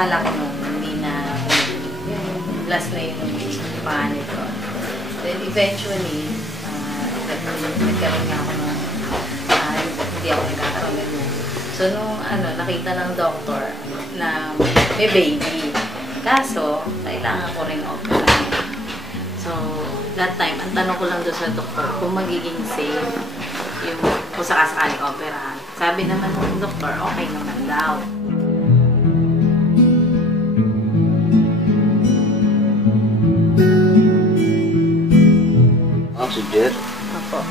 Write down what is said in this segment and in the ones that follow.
akala ko nung hindi na, yung last na yung panganib ko. Then eventually, nagkaroon nga ako ng, hindi ako nagkakaroon ganun. So nung nakita ng doktor na may baby, kaso kailangan ko rin operahan. So that time, ang tanong ko lang doon sa doktor kung magiging safe yung kung sakasakaling operahan. Sabi naman ng doktor, okay naman daw. Si Jet? Opo.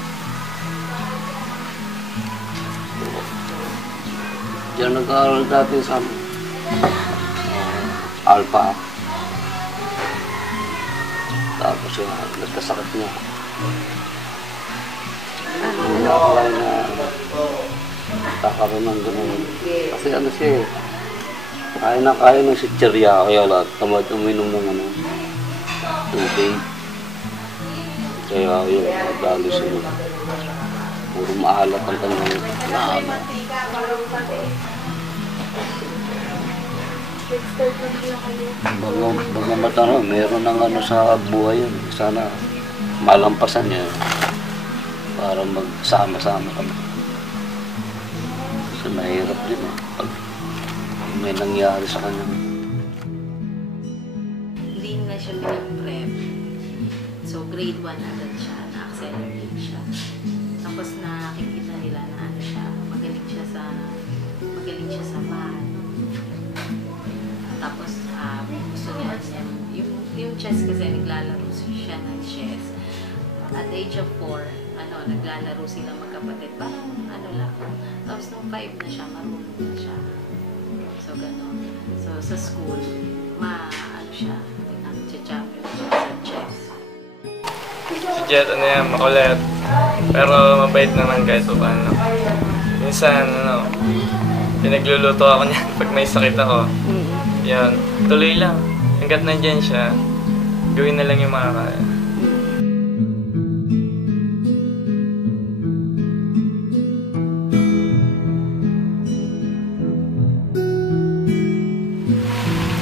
Diyan nag-aaral dati sa Alpha. Tapos nagkasakit niya. Hindi ako kaya na kakaroon ng ganun. Kasi siya eh. Kaya ng sitserya. Kaya lahat tamad uminom ng tubig. Kaya yun, dali sila. Puro maalat ang kanyang Bagamat meron ng sa buhay yun. Sana malampasan niya para magsama-sama kami. Kasi mahirap din pag may nangyari sa kanya. Hindi na siya pinag-prep. So grade 1 agad siya, na-accelerate siya. Tapos nakikita nila na magaling siya sa math. Tapos gusto niya yung chess kasi naglalaro siya ng chess. At age of 4, naglalaro sila magkapatid. Parang lang. Tapos nung 5 na siya, marunong na siya. So gano'n. So sa school, siya, champion siya sa chess. Si Jet, makulit. Pero mabait naman kahit pa paano. Minsan, pinagluluto ako niyan pag may sakit ako. Yan, tuloy lang. Hanggat nandyan siya, gawin na lang yung makakaya.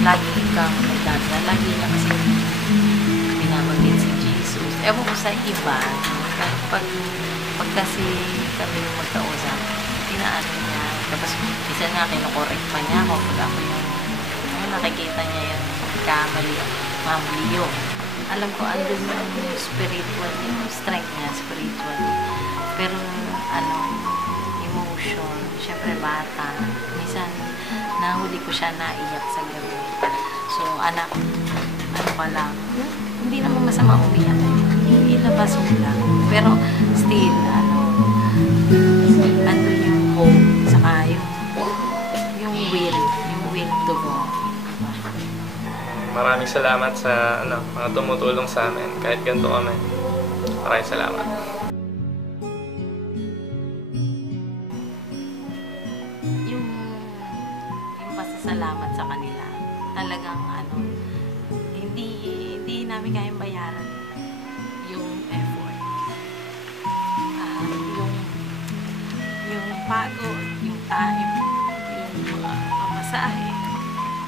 Lagi kang nagdadala, lagi lang kasi pinamagin si Jesus. Ewan ko sa iba, pag kasi kami yung magkausap, inaano niya, tapos isa nga kinukorek pa niya ako pag ako yung nakikita niya yung kamali, mamaliyo. Alam ko, andun yung spiritual, yung strength niya, spiritual. Pero emotion, syempre bata, minsan nahuli ko siya naiyak sa gabi. So, anak, pa lang, hindi naman masama umiyak. Ilabas mo lang. Pero, still, yung hope, saka yung will to go. Maraming salamat sa, mga tumutulong sa amin. Kahit ganito kami. Maraming salamat. Yung pasasalamat sa kanila, talagang hindi namin kayang bayaran yung effort. Yung pagod, yung time, yung mga pamasahe,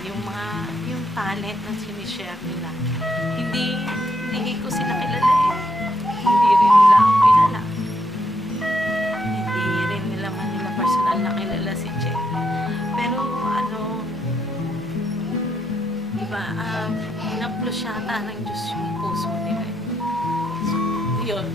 yung talent na sinishare nila. Hindi ko sila kilala Hindi rin nila ako kilala. Hindi rin nila personal na kilala si Che. Pero diba, inaplos yata ng Diyos yung puso nila. So, yun.